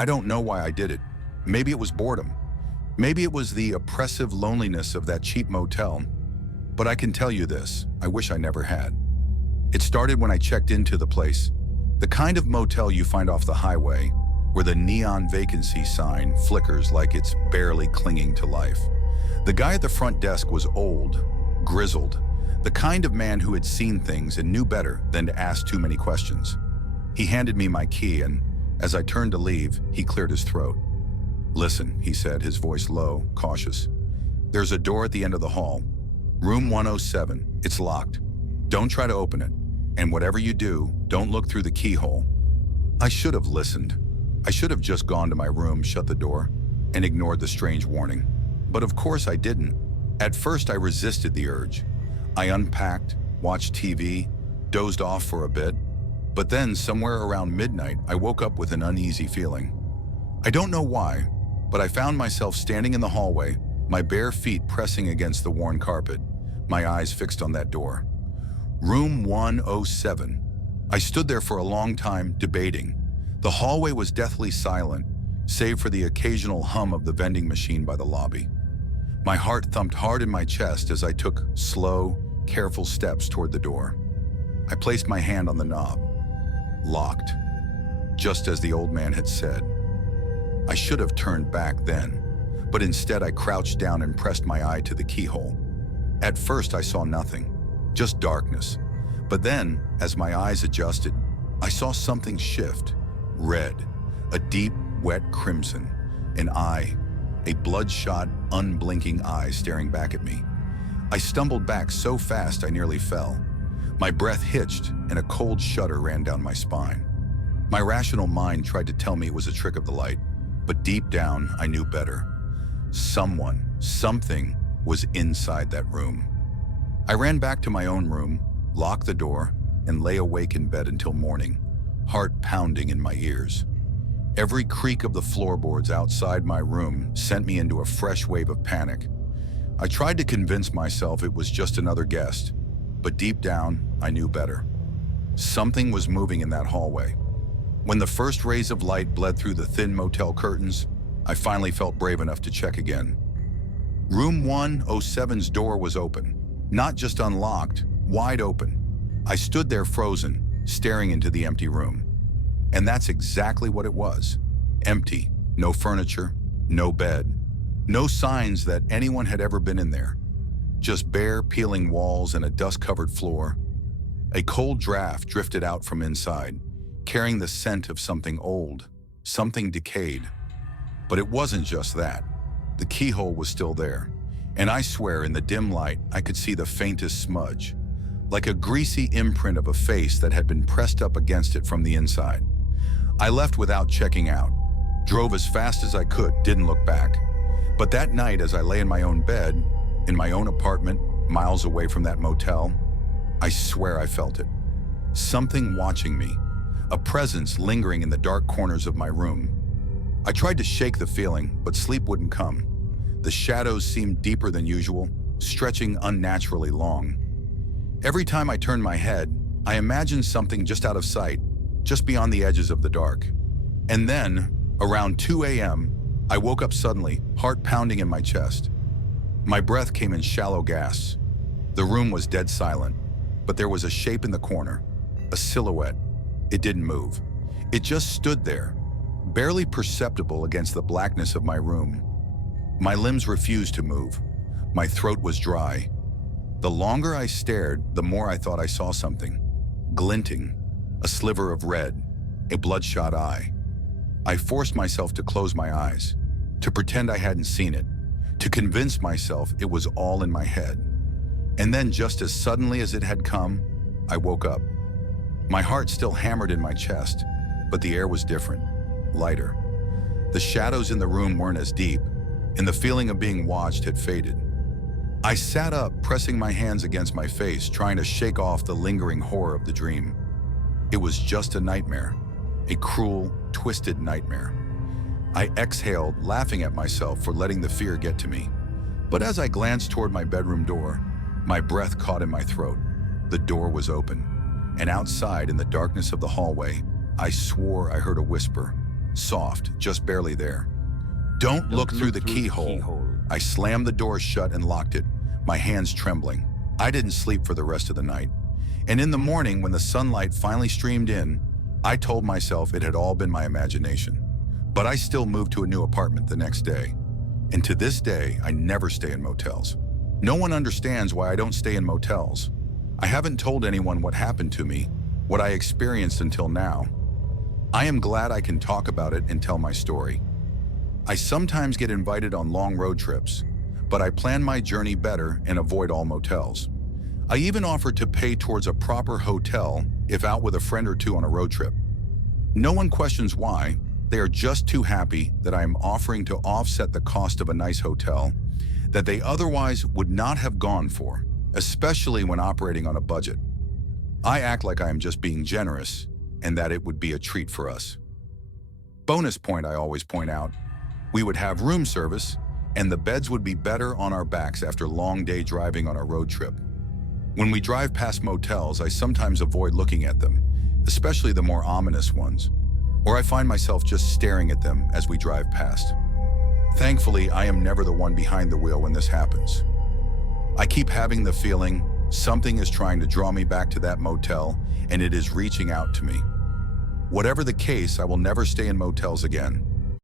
I don't know why I did it. Maybe it was boredom. Maybe it was the oppressive loneliness of that cheap motel. But I can tell you this, I wish I never had. It started when I checked into the place. The kind of motel you find off the highway, where the neon vacancy sign flickers like it's barely clinging to life. The guy at the front desk was old, grizzled, the kind of man who had seen things and knew better than to ask too many questions. He handed me my key, and as I turned to leave, he cleared his throat. "Listen," he said, his voice low, cautious. "There's a door at the end of the hall. Room 107. It's locked. Don't try to open it. And whatever you do, don't look through the keyhole." I should have listened. I should have just gone to my room, shut the door, and ignored the strange warning. But of course I didn't. At first I resisted the urge. I unpacked, watched TV, dozed off for a bit. But then, somewhere around midnight, I woke up with an uneasy feeling. I don't know why, but I found myself standing in the hallway, my bare feet pressing against the worn carpet, my eyes fixed on that door. Room 107. I stood there for a long time, debating. The hallway was deathly silent, save for the occasional hum of the vending machine by the lobby. My heart thumped hard in my chest as I took slow, careful steps toward the door. I placed my hand on the knob. Locked. Just as the old man had said. I should have turned back then, but instead I crouched down and pressed my eye to the keyhole. At first I saw nothing, just darkness. But then, as my eyes adjusted, I saw something shift. Red, a deep, wet crimson, an eye, a bloodshot, unblinking eye staring back at me. I stumbled back so fast I nearly fell. My breath hitched and a cold shudder ran down my spine. My rational mind tried to tell me it was a trick of the light, but deep down I knew better. Something was inside that room. I ran back to my own room, locked the door, and lay awake in bed until morning, heart pounding in my ears. Every creak of the floorboards outside my room sent me into a fresh wave of panic. I tried to convince myself it was just another guest, but deep down, I knew better. Something was moving in that hallway. When the first rays of light bled through the thin motel curtains, I finally felt brave enough to check again. Room 107's door was open, not just unlocked, wide open. I stood there frozen, staring into the empty room. And that's exactly what it was. Empty, no furniture, no bed, no signs that anyone had ever been in there. Just bare, peeling walls and a dust-covered floor. A cold draft drifted out from inside, carrying the scent of something old, something decayed. But it wasn't just that. The keyhole was still there, and I swear in the dim light I could see the faintest smudge, like a greasy imprint of a face that had been pressed up against it from the inside. I left without checking out, drove as fast as I could, didn't look back. But that night, as I lay in my own bed, in my own apartment, miles away from that motel, I swear I felt it. Something watching me, a presence lingering in the dark corners of my room. I tried to shake the feeling, but sleep wouldn't come. The shadows seemed deeper than usual, stretching unnaturally long. Every time I turned my head, I imagined something just out of sight, just beyond the edges of the dark. And then, around 2 a.m., I woke up suddenly, heart pounding in my chest. My breath came in shallow gasps. The room was dead silent, but there was a shape in the corner, a silhouette. It didn't move. It just stood there, barely perceptible against the blackness of my room. My limbs refused to move. My throat was dry. The longer I stared, the more I thought I saw something. Glinting, a sliver of red, a bloodshot eye. I forced myself to close my eyes, to pretend I hadn't seen it, to convince myself it was all in my head. And then, just as suddenly as it had come, I woke up. My heart still hammered in my chest, but the air was different, lighter. The shadows in the room weren't as deep, and the feeling of being watched had faded. I sat up, pressing my hands against my face, trying to shake off the lingering horror of the dream. It was just a nightmare, a cruel, twisted nightmare. I exhaled, laughing at myself for letting the fear get to me. But as I glanced toward my bedroom door, my breath caught in my throat. The door was open, and outside in the darkness of the hallway, I swore I heard a whisper. soft, just barely there. Don't look through the keyhole. I slammed the door shut and locked it, my hands trembling. I didn't sleep for the rest of the night. And in the morning, when the sunlight finally streamed in, I told myself it had all been my imagination. But I still moved to a new apartment the next day. And to this day, I never stay in motels. No one understands why I don't stay in motels. I haven't told anyone what happened to me, what I experienced until now. I am glad I can talk about it and tell my story. I sometimes get invited on long road trips, but I plan my journey better and avoid all motels. I even offered to pay towards a proper hotel if out with a friend or two on a road trip. No one questions why. They are just too happy that I am offering to offset the cost of a nice hotel that they otherwise would not have gone for, especially when operating on a budget. I act like I am just being generous and that it would be a treat for us. Bonus point I always point out, we would have room service and the beds would be better on our backs after a long day driving on a road trip. When we drive past motels, I sometimes avoid looking at them, especially the more ominous ones, or I find myself just staring at them as we drive past. Thankfully, I am never the one behind the wheel when this happens. I keep having the feeling something is trying to draw me back to that motel and it is reaching out to me. Whatever the case, I will never stay in motels again.